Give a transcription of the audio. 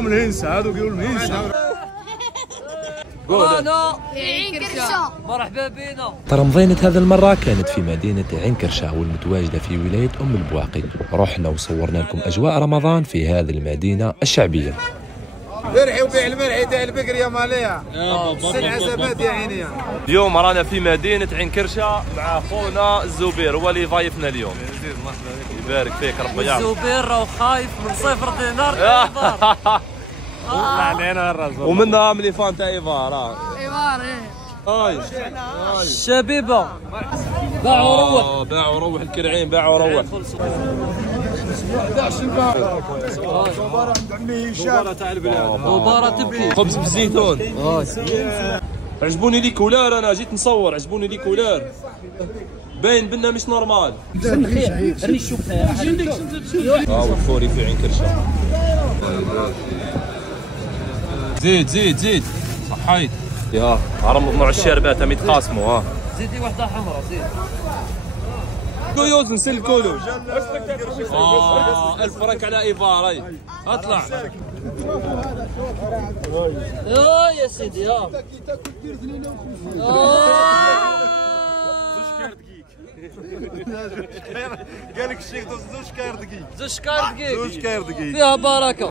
من الهنسة هادو يقولوا الهنسة. أنا في عين كرشة. مرحبا بينا. ترمضينة هذا المرة كانت في مدينة عين كرشة والمتواجدة في ولاية أم البواقي. رحنا وصورنا لكم أجواء رمضان في هذه المدينة الشعبية. مرحي وبيع المرحي تاع البقري يا مالية. السلعة زباد يا عيني. اليوم رانا في مدينة عين كرشة مع خونا الزبير، هو اللي ضايفنا اليوم. يبارك فيك ربي يعاون. الزبير راه خايف من 0 دينار. طلع علينا الراس. ومنها من لي فان تاع ايفار. ايوار هاي الشبيبة. باعوا روح الكرعين، باعوا روح. دوبارة تبكي. خبز بالزيتون. عجبوني لي كولار، انا جيت نصور عجبوني لي كولار. باين بنا مش نورمال. والفوري في عين كرشة. زيد صحيت يا عرم نوع الشربات هم يتقاسموا. ها زيدي وحدة حمراء زيد. كويوز نسل كولو. 1000 فرنك على ايفار. هاي اطلع. يا سيدي يا قال لك الشيخ زوج كاير دقيق. زوج كاير دقيق فيها بركة.